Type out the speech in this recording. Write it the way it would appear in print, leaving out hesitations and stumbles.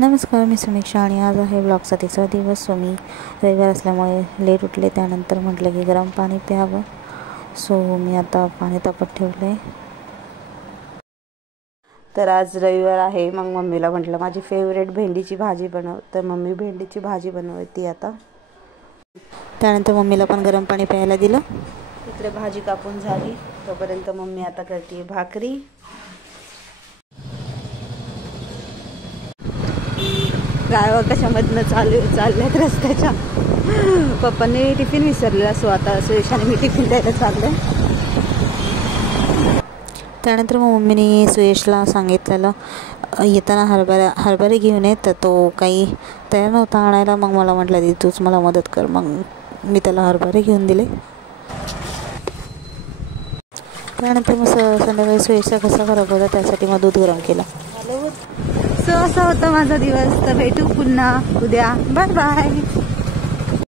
नमस्कार, मी समीक्षा आणि आज आहे ब्लॉगचा 3रा दिवस. सो मी रविवार असल्यामुळे लेट उठले. त्यानंतर म्हटलं की गरम पाणी प्यावं. सो मी आता पाणी तापत ठेवले. तर आज रविवार आहे. मग मम्मीला म्हटलं माझी फेवरेट भेंडीची भाजी बनव. तर मम्मी भेंडीची भाजी बनवते आता. त्यानंतर मम्मीला पण गरम पाणी प्यायला दिलं. इकडे भाजी कापून झाली. तोपर्यंत मम्मी आता करते भाकरी. गावा कशामधनं चालल्यात रस्त्याच्या. पप्पांनी टिफिन विसरलेला. सो आता सुयशाने मी टिफिन द्यायला चाललं. त्यानंतर मग मम्मीने सुयशला सांगितलेलं येताना हरभरे घेऊन ये. तर तो काही तयार नव्हता आणायला. मग मला म्हटलं दी तूच मला मदत कर. मग मी त्याला हरभरे घेऊन दिले. त्यानंतर मग संध्याकाळी सुयशचा घसा खराब होता, त्यासाठी मग दूध गरम केलं. सो असा होता माझा दिवस. तर भेटू पुन्हा उद्या. Bye bye.